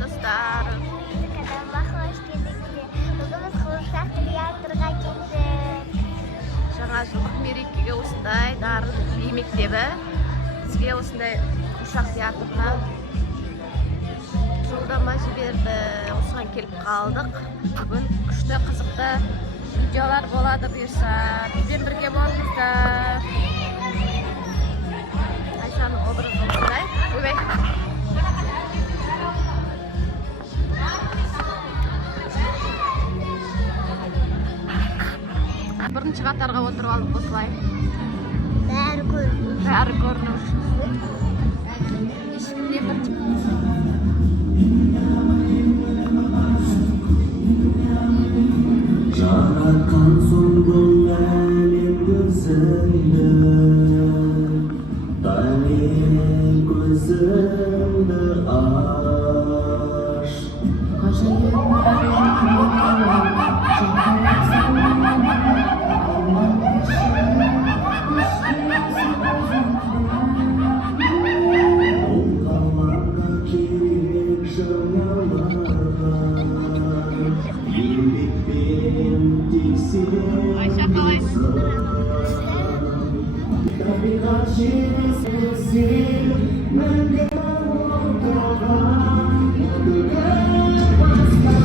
dostlar. Kanalıma hoş geldiniz. Bugün Kıvırcık Tiyatro'ya geldik. Жаңа жылдық мерекеге осындай дарын би мектебі бізге осындай қуыршақ театрынан жолдама жіберді. Осыған келіп қалдық. Бүгін күшті қызықты видеолар болады бұйырса. Бізбен бірге болыңыздар. Айшаның образы осындай. Ойбай. Бірінші қатарға отырып алдық осылай. Bari görünüyor. Бәрі көрініп үшін. Ешкімде бір Жаратқан соңдың әлем көзіңді Дәлел көзіңді аш Олғаларға керек жаңаларға Еңбекпен Айша қалайсың? Табиғат жетіспесін мәңгі отырған Бүгін басқанда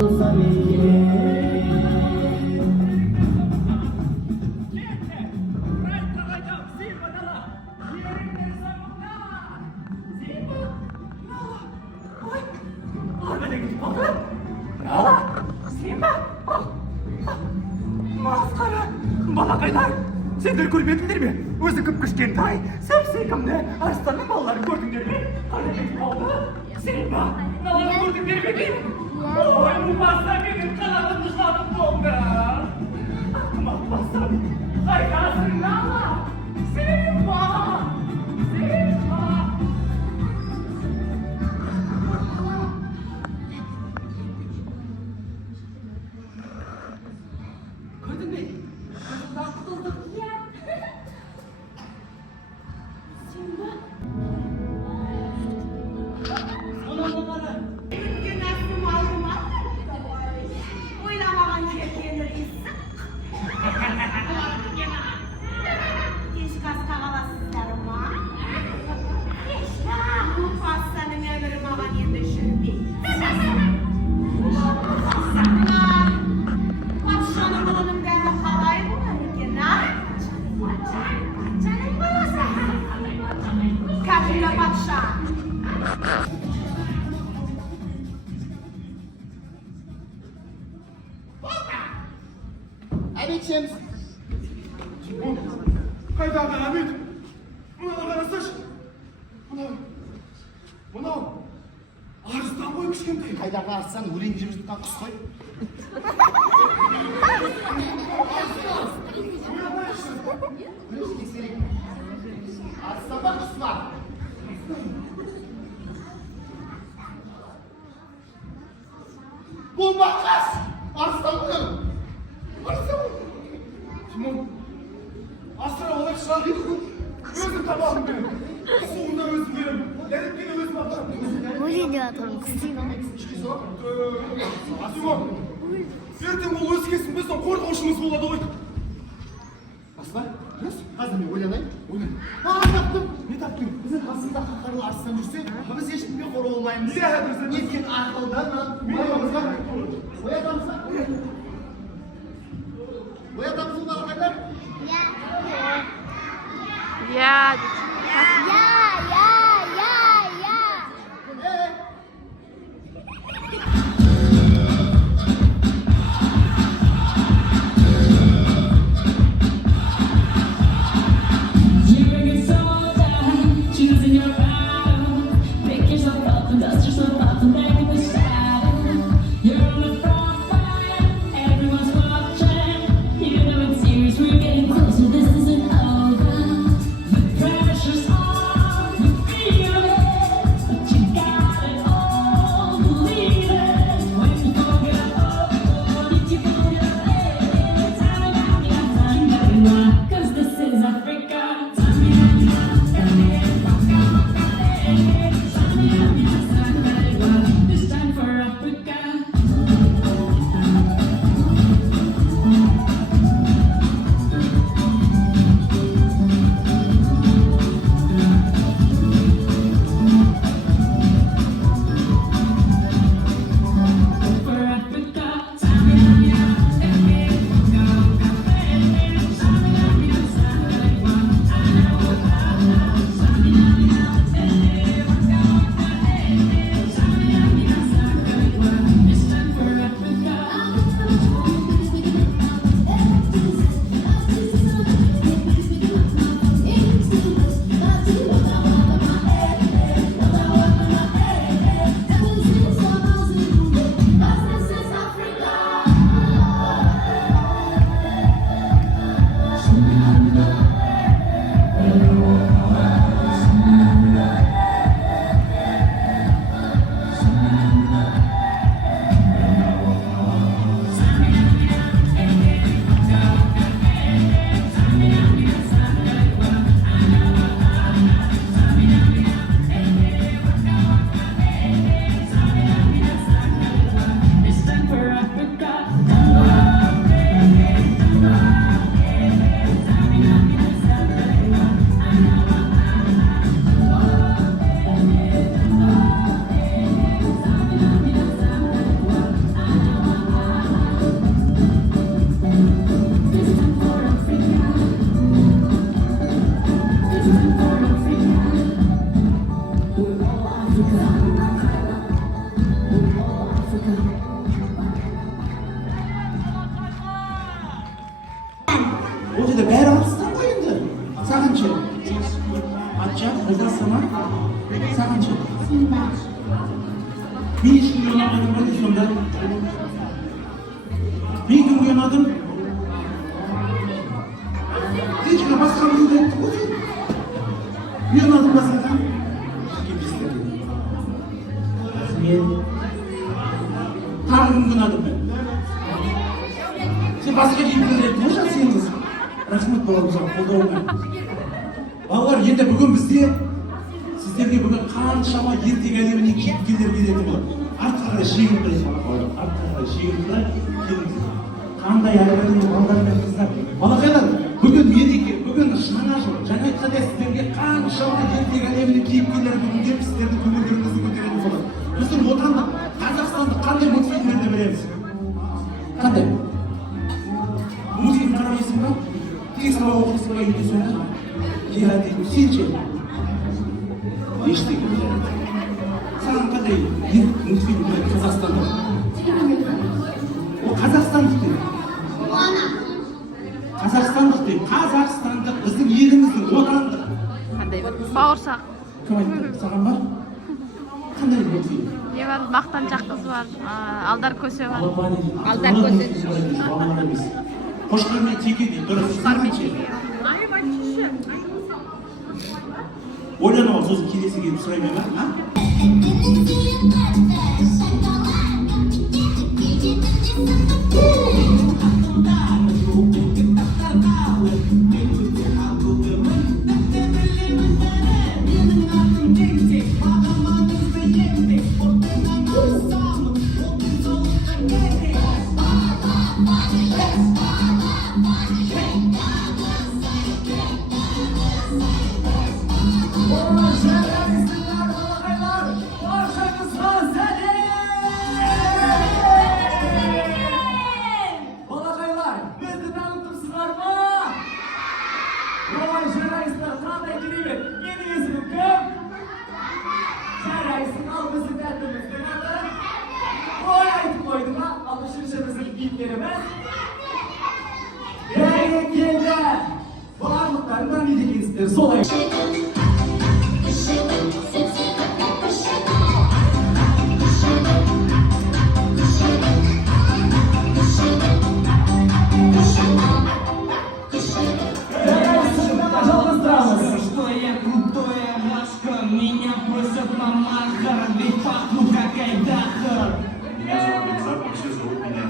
Олғалар кереме Уақыт сені Масқара! Балақайлар! Сендер көрмедіңдер ме? Өзі кіп-кішкентай, сәп-сүйкімді арыстанның балаларын көрдіңдер ме? Қандай кетіп қалды? Симба! Баланы көрдіңдер ме деймін? Ой, Муфаса менің қалағымды жылатып болды! Ақымақ басым! Қайдасың, Нала? Симба! Симба! Көрдің бе? Көзімden құтылдық. Иә. Симба? Сонаны қара. Бүгін әсім алдыма ойламаған жерден ұрғызсың. Кешкі асқа қаласыздар ма? Кешкі Муфасаның өмірі маған енді жүрмейді. Патшаның ұлының бәрі қалай болар екен, а? Патшаның баласы. Кәпілі патша. Әбетшеміз. Қайдағы әбет? Мынаны қарасашы. Мынау. Арыстан ғой кішкентай. Қайдағы арыстан өлең жеп жатқан құс қой. Арыстанда құс бар. Бұл мақас! Арыстан ғой. Тимон, асыра олай шығар еді ғой. Өзім табағым берем. Суында өзім берем. Дәріпкені өзім апарам. Өлең атырым кыстыйын. Тимон, ертең ол өзгесін біздің қорғаушымыз болады ғой. Асылай, қазір мен ойланайын. Ойлан. Таптым. Не таптың? Біздің қасымызда қақарлы арыстан жүрсе, біз ешкімге қор болмаймыз. Иә, дұрыс. Неткен ақылдан оятамыз ба? Оятамыз ба? Оятамыз ба балақайлар? Ya. Иә, Ya, ya, ya, ya. Choosing your battle, pick yourself up and dust yourself off and back in the saddle. You're on the front. Ол жерде бәрі алыстан ғой енді. Саған ше? Атша, ызасына? Саған ше? Мен ешкімге ұнамадым ғой сонда. Мен кімге ұнадым? Ешкімге басқа біреуді айтты ғой сен. Мен ұнадым ба саған? Мен тағы кімге ұнадым мен? Сен басқа кейіпкерлер айттың ғой сеніңіз. Рахмет бауырымызға қолдауыңа. Балалар, енді бүгін бізде сіздерге бүгін қаншама ертең әлеміне кейіпкерлер келетін болады. Артқа қарай шегініп тұрайық. Артқа қарай шегініп тұрайық. Келіңіз. Қандай әрбірдің балалар мен қыздар. Балақайлар, бүгін мереке, бүгін жаңа жыл. Жаңа айтқандай сіздерге қаншама ертең әлеміне кейіпкерлер бүгін келіп сіздердің көңілдеріңізді көтеретін болады. Біздің отандық, қазақстандық қандай мультфильмдерді білеміз? Қандай? Мультфильм қарамайсың ба? Тек сабақ оқисың ба үйде сонда? Дейтін сен ше? Ештеңе білмейді. Саған қандай мультфильм біледі қазақстандық? Ол қазақстандық дейді. Қазақстандық дейді. Қазақстандық біздің еліміздің отандық. Қандай бауырсақ. Кім айтты? Саған бар? Қандай мультфильм? Не бар? Мақтаншақ қыз бар. Алдар көсе бар. Алдар көсе. Қошқар мен теке дейді. Дұрыс. Саған ше? Ойланып ал, сосын келесі келіп сұраймын ба? Солай. Что я крутое Машка, меня просят на махар, ведь пахну как Айдахар. Меня зовут Бекзат, вообще зовут меня.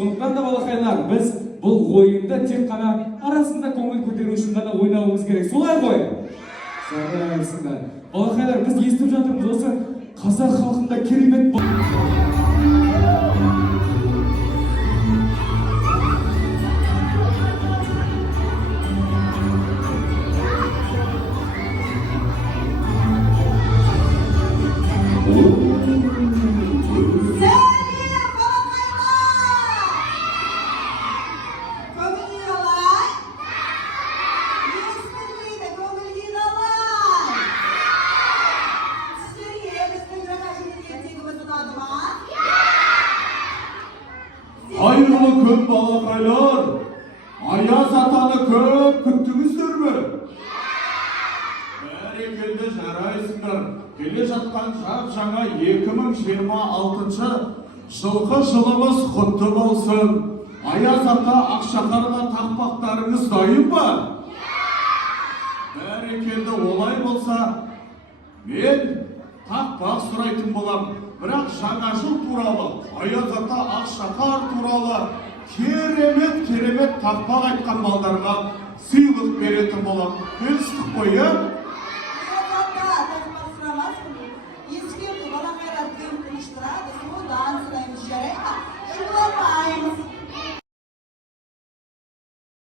Сондықтан да балақайлар, біз бұл ойында тек қана арасында көңіл көтеру үшін ғана ойнауымыз керек. Солай ғой? Жарайсыңдар. Балақайлар, біз естіп жатырмыз осы қазақ халқында керемет Hayırlı күн балақайлар. Аяз атаны көп күттіңіздер ме? Бәрекелді жарайсыңдар. Келе жатқан жаңа 2026 жылғы жылымыз құтты болсын. Аяз ата Ақшақарға тақпақтарыңыз дайын ба? Бәрекелді, олай болса, мен тақпақ сұрайтын болам. Бірақ жаңа жыл туралы, Аяз ата Ақшақар туралы керемет тақпақ айтқан балдарға сыйлық беретін болам. Келістік қой, е? Ескерді балақайлар кем күштірады, сода